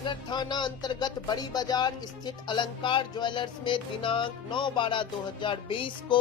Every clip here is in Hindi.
नगर थाना अंतर्गत बड़ी बाजार स्थित अलंकार ज्वेलर्स में दिनांक 9/12/2020 को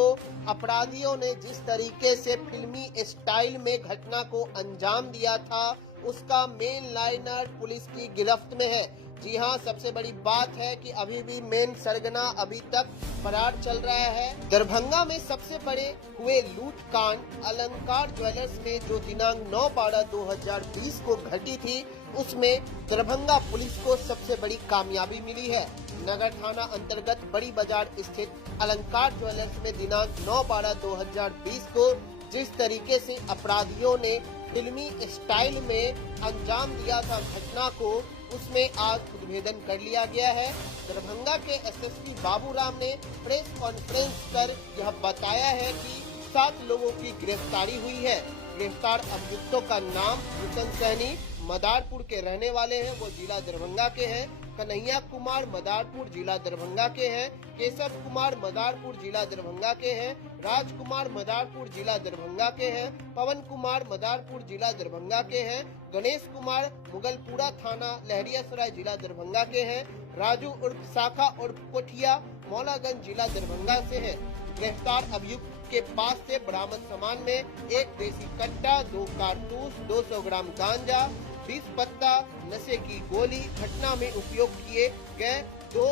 अपराधियों ने जिस तरीके से फिल्मी स्टाइल में घटना को अंजाम दिया था, उसका मेन लाइनर पुलिस की गिरफ्त में है। जी हां, सबसे बड़ी बात है कि अभी भी मेन सरगना अभी तक फरार चल रहा है। दरभंगा में सबसे बड़े हुए लूट कांड अलंकार ज्वेलर्स में जो दिनांक 9/12/2020 को घटी थी, उसमें दरभंगा पुलिस को सबसे बड़ी कामयाबी मिली है। नगर थाना अंतर्गत बड़ी बाजार स्थित अलंकार ज्वेलर्स में दिनांक 9/12/2020 को जिस तरीके से अपराधियों ने फिल्मी स्टाइल में अंजाम दिया था घटना को, उसमें आज उद्भेदन कर लिया गया है। दरभंगा के एसएसपी बाबूराम ने प्रेस कॉन्फ्रेंस कर यह बताया है कि 7 लोगों की गिरफ्तारी हुई है। गिरफ्तार अभियुक्तों का नाम भूषण सैनी मदारपुर के रहने वाले हैं, वो जिला दरभंगा के हैं। कन्हैया कुमार मदारपुर जिला दरभंगा के हैं। केशव कुमार मदारपुर जिला दरभंगा के हैं। राजकुमार मदारपुर जिला दरभंगा के हैं। पवन कुमार मदारपुर जिला दरभंगा के हैं। गणेश कुमार मुगलपुरा थाना लहरियासराय जिला दरभंगा के हैं। राजू उर्फ शाखा उर्फ कोठिया मौलागंज जिला दरभंगा से है। गिरफ्तार अभियुक्त के पास से बरामद सामान में 1 देसी कट्टा, 2 कारतूस, 200 ग्राम गांजा, 20 पत्ता नशे की गोली, घटना में उपयोग किए गए 2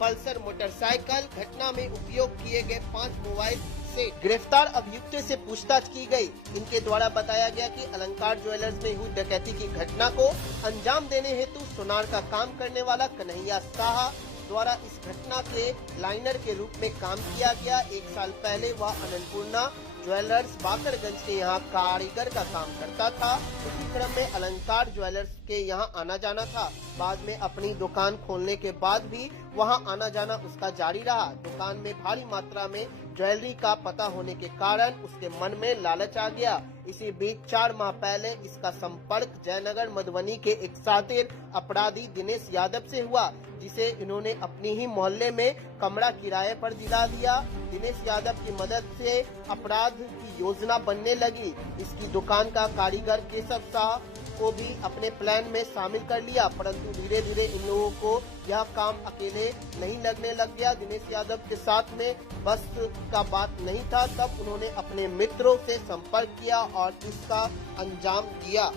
पल्सर मोटरसाइकिल, घटना में उपयोग किए गए 5 मोबाइल से गिरफ्तार अभियुक्तों से पूछताछ की गई। इनके द्वारा बताया गया कि अलंकार ज्वेलर्स में हुई डकैती की घटना को अंजाम देने हेतु सोनार का काम करने वाला कन्हैया साहा द्वारा इस घटना के लाइनर के रूप में काम किया गया। 1 साल पहले वह अनंतपूर्णा ज्वेलर्स बाकरगंज के यहाँ कारीगर का काम करता था। उसी क्रम में अलंकार ज्वेलर्स के यहाँ आना जाना था। बाद में अपनी दुकान खोलने के बाद भी वहाँ आना जाना उसका जारी रहा। दुकान में भारी मात्रा में ज्वेलरी का पता होने के कारण उसके मन में लालच आ गया। इसी बीच 4 माह पहले इसका संपर्क जयनगर मधुबनी के एक शातिर अपराधी दिनेश यादव से हुआ, जिसे इन्होंने अपनी ही मोहल्ले में कमरा किराए पर दिला दिया। दिनेश यादव की मदद से अपराध की योजना बनने लगी। इसकी दुकान का कारीगर केशव शाह को भी अपने प्लान में शामिल कर लिया, परंतु धीरे धीरे इन लोगों को यह काम अकेले नहीं लगने लग गया। दिनेश यादव के साथ में बस का बात नहीं था, तब उन्होंने अपने मित्रों से संपर्क किया और इसका अंजाम दिया।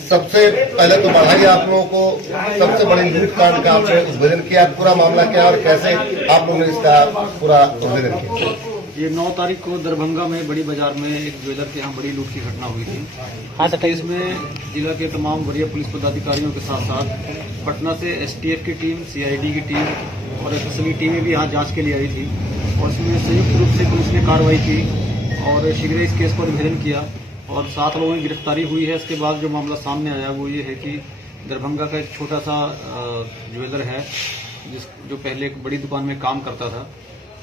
सबसे पहले तो बधाई आप लोगों को, सबसे बड़ी लूट कांड का आपने उद्भेदन किया। पूरा मामला क्या और कैसे आप लोगों ने इसका पूरा उद्भेदन किया? ये 9 तारीख को दरभंगा में बड़ी बाजार में एक ज्वेलर के यहाँ बड़ी लूट की घटना हुई थी। इस केस में जिला के तमाम वरीय पुलिस पदाधिकारियों के साथ साथ पटना से एसटीएफ की टीम, सीआईडी की टीम और एफएसएल की टीमें भी यहाँ जांच के लिए आई थी और इसमें संयुक्त रूप से पुलिस ने कार्रवाई की और शीघ्र इस केस पर उद्भेदन किया और 7 लोगों की गिरफ्तारी हुई है। इसके बाद जो मामला सामने आया वो ये है कि दरभंगा का एक छोटा सा ज्वेलर है जो पहले एक बड़ी दुकान में काम करता था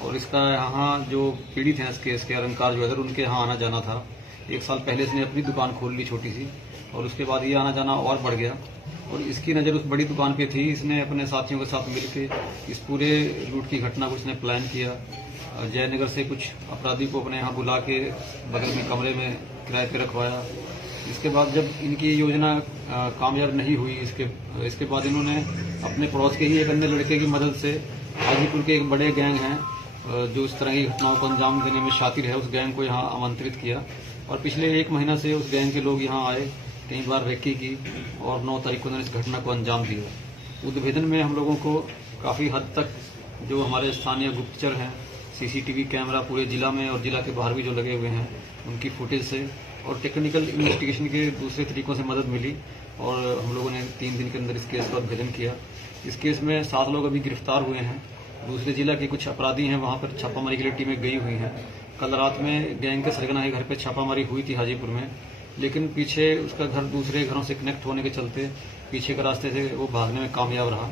और इसका यहाँ जो पीड़ित हैं इस केस के अलंकार ज्वेलर, उनके यहाँ आना जाना था। 1 साल पहले इसने अपनी दुकान खोल ली छोटी सी और उसके बाद ये आना जाना और बढ़ गया और इसकी नज़र उस बड़ी दुकान पे थी। इसने अपने साथियों के साथ मिलकर इस पूरे लूट की घटना को इसने प्लान किया। जयनगर से कुछ अपराधी को अपने यहाँ बुला के बगल में कमरे में किराए पे रखवाया। इसके बाद जब इनकी योजना कामयाब नहीं हुई, इसके बाद इन्होंने अपने पड़ोस के ही एक अन्य लड़के की मदद से हाजीपुर के एक बड़े गैंग हैं जो इस तरह की घटनाओं को अंजाम देने में शातिर है, उस गैंग को यहाँ आमंत्रित किया और पिछले 1 महीना से उस गैंग के लोग यहाँ आए, कई बार रेकी की और 9 तारीख को उन्होंने इस घटना को अंजाम दिया। उद्भेदन में हम लोगों को काफ़ी हद तक जो हमारे स्थानीय गुप्तचर हैं, सीसीटीवी कैमरा पूरे जिला में और जिला के बाहर भी जो लगे हुए हैं, उनकी फुटेज से और टेक्निकल इन्वेस्टिगेशन के दूसरे तरीकों से मदद मिली और हम लोगों ने 3 दिन के अंदर इस केस का उद्भेदन किया। इस केस में 7 लोग अभी गिरफ्तार हुए हैं। दूसरे जिला के कुछ अपराधी हैं, वहाँ पर छापामारी के लिए टीमें गई हुई हैं। कल रात में गैंग के सरगना के घर पे छापामारी हुई थी हाजीपुर में, लेकिन पीछे उसका घर दूसरे घरों से कनेक्ट होने के चलते पीछे के रास्ते से वो भागने में कामयाब रहा।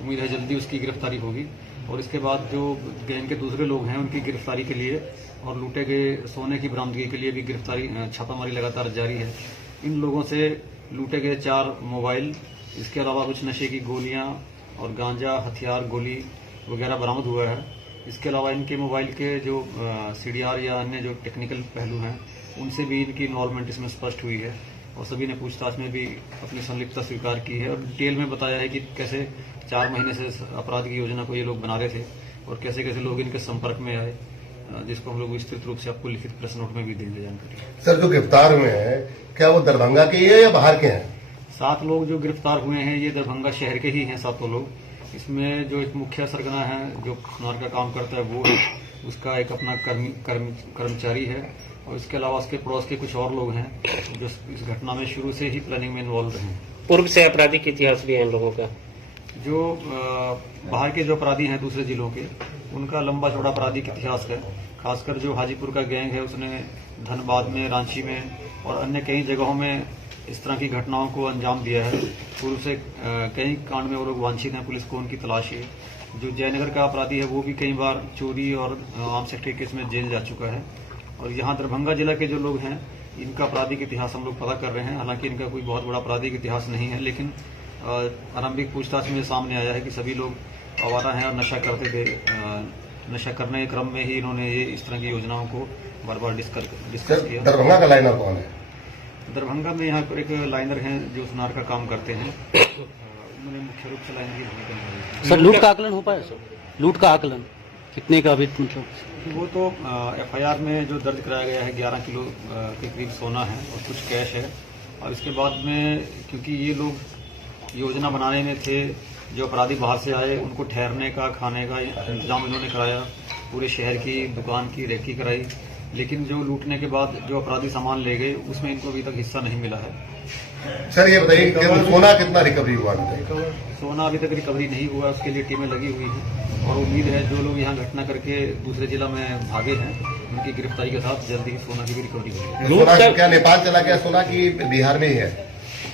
उम्मीद है जल्दी उसकी गिरफ्तारी होगी और इसके बाद जो गैंग के दूसरे लोग हैं उनकी गिरफ्तारी के लिए और लूटे गए सोने की बरामदगी के लिए भी छापामारी लगातार जारी है। इन लोगों से लूटे गए 4 मोबाइल, इसके अलावा कुछ नशे की गोलियां और गांजा, हथियार, गोली वगैरह बरामद हुआ है। इसके अलावा इनके मोबाइल के जो सीडीआर या अन्य जो टेक्निकल पहलू हैं, उनसे भी इनकी इन्वॉल्वमेंट इसमें स्पष्ट हुई है। और सभी ने पूछताछ में भी अपनी संलिप्तता स्वीकार की है और डिटेल में बताया है कि कैसे 4 महीने से अपराध की योजना को ये लोग बना रहे थे और कैसे कैसे लोग इनके संपर्क में आए, जिसको हम लोग विस्तृत रूप से आपको लिखित प्रेस नोट में भी देंगे जानकारी। सर, जो गिरफ्तार हुए हैं क्या वो दरभंगा के ही है या बाहर के हैं? 7 लोग जो गिरफ्तार हुए हैं ये दरभंगा शहर के ही हैं 7 लोग। इसमें जो एक मुख्य सरगना है जो सुनार का काम करता है वो है, उसका एक अपना कर्मचारी है और इसके अलावा उसके पड़ोस के कुछ और लोग हैं जो इस घटना में शुरू से ही प्लानिंग में इन्वॉल्व रहे हैं। पूर्व से आपराधिक इतिहास भी है इन लोगों का। जो बाहर के जो अपराधी हैं दूसरे जिलों के, उनका लंबा चौड़ा आपराधिक इतिहास है। खासकर जो हाजीपुर का गैंग है उसने धनबाद में, रांची में और अन्य कई जगहों में इस तरह की घटनाओं को अंजाम दिया है। पूर्व से कई कांड में वो लोग वांछित हैं, पुलिस को उनकी तलाश है। जो जयनगर का अपराधी है वो भी कई बार चोरी और आर्म्स एक्ट के केस में जेल जा चुका है। और यहाँ दरभंगा जिला के जो लोग हैं इनका आपराधिक इतिहास हम लोग पता कर रहे हैं। हालांकि इनका कोई बहुत बड़ा आपराधिक इतिहास नहीं है, लेकिन आरंभिक पूछताछ में सामने आया है कि सभी लोग आवारा हैं और नशा करते थे। नशा करने के क्रम में ही इन्होंने ये इस तरह की योजनाओं को बार बार डिस्कस किया। दरभंगा का लाइनर कौन है? दरभंगा में यहाँ पर एक लाइनर हैं जो सुनार का काम करते हैं, उन्होंने मुख्य रूप से लाइनर की भूमिका निभाई। सर, लूट का आकलन हो पाया? सर, लूट का आकलन कितने का अभी मतलब? वो तो एफआईआर में जो दर्ज कराया गया है 11 किलो के करीब सोना है और कुछ कैश है। और इसके बाद में क्योंकि ये लोग योजना बनाने में थे, जो अपराधी बाहर से आए उनको ठहरने का, खाने का इंतजाम इन्होंने कराया, पूरे शहर की दुकान की रेकी कराई। लेकिन जो लूटने के बाद जो अपराधी सामान ले गए उसमें इनको अभी तक हिस्सा नहीं मिला है। सर, ये बताइए कि सोना कितना रिकवरी हुआ? सोना अभी तक रिकवरी नहीं हुआ, उसके लिए टीमें लगी हुई हैं और उम्मीद है जो लोग यहाँ घटना करके दूसरे जिला में भागे हैं उनकी गिरफ्तारी के साथ जल्दी ही सोना की भी रिकवरी होगी। सोना क्या नेपाल चला गया सोना की बिहार में ही है?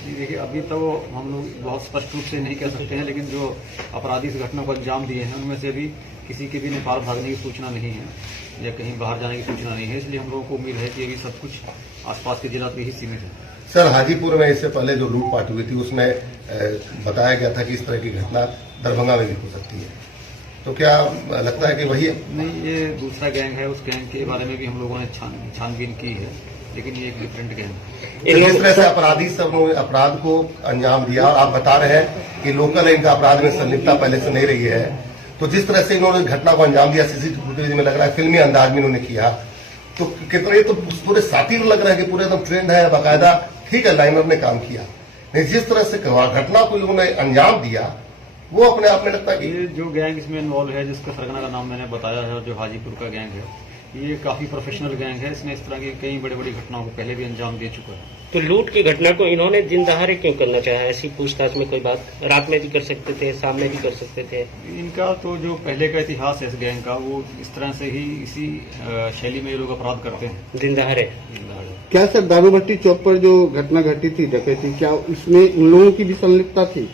देखिए, अभी तो हम लोग बहुत स्पष्ट रूप से नहीं कह सकते हैं, लेकिन जो अपराधी इस घटना को अंजाम दिए हैं उनमें से अभी किसी के भी नेपाल भागने की सूचना नहीं है या कहीं बाहर जाने की सूचना नहीं है। इसलिए हम लोगों को उम्मीद है कि अभी सब कुछ आसपास के जिला पे ही सीमित है। सर, हाजीपुर में इससे पहले जो लूटपाट हुई थी उसमें बताया गया था कि इस तरह की घटना दरभंगा में भी हो सकती है, तो क्या लगता है कि वही है? नहीं, ये दूसरा गैंग है। उस गैंग के बारे में भी हम लोगों ने छानबीन की है, लेकिन ये एक डिफरेंट गैंग है। जिस तरह से अपराधी सब अपराध को अंजाम दिया और आप बता रहे हैं कि लोकल है, इनका अपराध में संलिप्तता पहले से नहीं रही है, तो जिस तरह से इन्होंने घटना को अंजाम दिया सीसीटीवी फुटेज में लग रहा है फिल्मी अंदाज में इन्होंने किया, तो कितना ये तो पूरे साथी लग रहा है कि पूरे एकदम ट्रेंड है बाकायदा। ठीक है, लाइनर ने काम किया, नहीं जिस तरह से घटना को इन्होंने अंजाम दिया वो अपने आप में लगता है कि ये जो गैंग इसमें इन्वॉल्व है, जिसका सरगना का नाम मैंने बताया है और जो हाजीपुर का गैंग है, ये काफी प्रोफेशनल गैंग है। इसने इस तरह की कई बड़ी बड़ी घटनाओं को पहले भी अंजाम दे चुका है। तो लूट की घटना को इन्होंने दिन दहाड़े क्यों करना चाहा? ऐसी पूछताछ में कोई बात रात में भी कर सकते थे, सामने भी कर सकते थे। इनका तो जो पहले का इतिहास है इस गैंग का, वो इस तरह से ही इसी शैली में ये लोग अपराध करते हैं, दिन दहाड़े। क्या सर, दारूभट्टी चौक पर जो घटना घटी थी डकैती, क्या उसमें उन लोगों की भी संलिप्तता थी?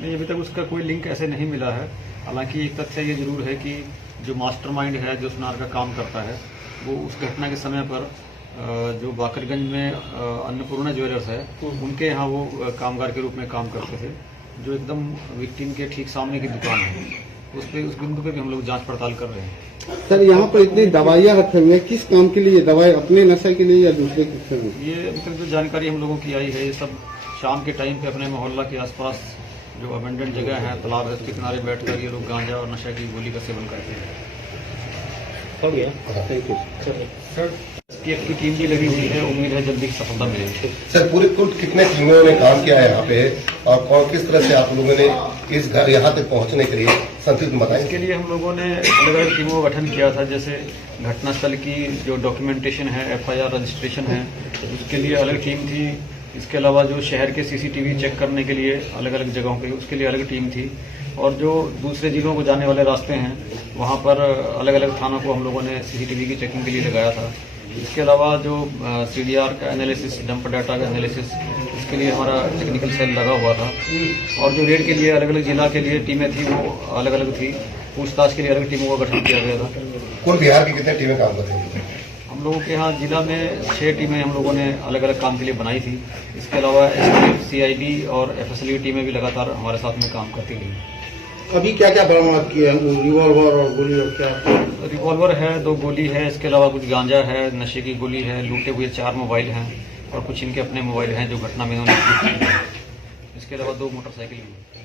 नहीं, अभी तक उसका कोई लिंक ऐसे नहीं मिला है। हालांकि एक तथ्य ये जरूर है कि जो मास्टरमाइंड है, जो सुनार का काम करता है, वो उस घटना के समय पर जो बाकरगंज में अन्नपूर्णा ज्वेलर्स है उनके यहाँ वो कामगार के रूप में काम करते थे, जो एकदम विक्टिम के ठीक सामने की दुकान है। उस बिंदु पे भी हम लोग जांच पड़ताल कर रहे हैं। सर, यहाँ पर इतनी दवाइयाँ रखे हुए हैं, किस काम के लिए? दवाई अपने नशे के लिए या दूसरे के लिए? ये अभी तक जो जानकारी हम लोगों की आई है, ये सब शाम के टाइम पे अपने मोहल्ला के आसपास जो अबेंडेंट जगह है, तालाब है, उसके किनारे बैठकर ये लोग गांजा और नशा की गोली का सेवन करते हैं। हो गया, थैंक यू सर। एसटीएफ की टीम भी लगी हुई है, उम्मीद है जल्दी सफलता मिलेगी। सर, पूरे कुल कितने टीमों ने काम किया है यहाँ पे और किस तरह से आप लोगों ने इस घर यहाँ तक पहुँचने के लिए संक्षिप्त बताएं? इसके लिए हम लोगों ने अलग अलग टीमों का गठन किया था। जैसे घटनास्थल की जो डॉक्यूमेंटेशन है, एफआईआर रजिस्ट्रेशन है, उसके लिए अलग टीम थी। इसके अलावा जो शहर के सीसीटीवी चेक करने के लिए अलग अलग जगहों पे, उसके लिए अलग टीम थी। और जो दूसरे जिलों को जाने वाले रास्ते हैं, वहाँ पर अलग अलग थानों को हम लोगों ने सीसीटीवी की चेकिंग के लिए लगाया था। इसके अलावा जो सीडीआर का एनालिसिस, डंप डाटा का एनालिसिस, इसके लिए हमारा टेक्निकल सेल लगा हुआ था। और जो रेड के लिए अलग अलग जिला के लिए टीमें थी वो अलग अलग थी। पूछताछ के लिए अलग टीमों का गठन किया गया था। कुल बिहार की कितनी टीमें काम कर रही थी? हम लोगों के यहाँ जिला में 6 टीमें हम लोगों ने अलग अलग काम के लिए बनाई थी। इसके अलावा एसटीएफ, सीआईडी और एफएसएल टीमें भी लगातार हमारे साथ में काम करती रही। अभी क्या क्या बरामद किया? रिवॉल्वर और गोली और क्या? रिवॉल्वर है, 2 गोली है, इसके अलावा कुछ गांजा है, नशे की गोली है, लूटे हुए 4 मोबाइल हैं। और कुछ इनके अपने मोबाइल हैं जो घटना में इन्होंने उपयोग किए। इसके अलावा 2 मोटरसाइकिल भी।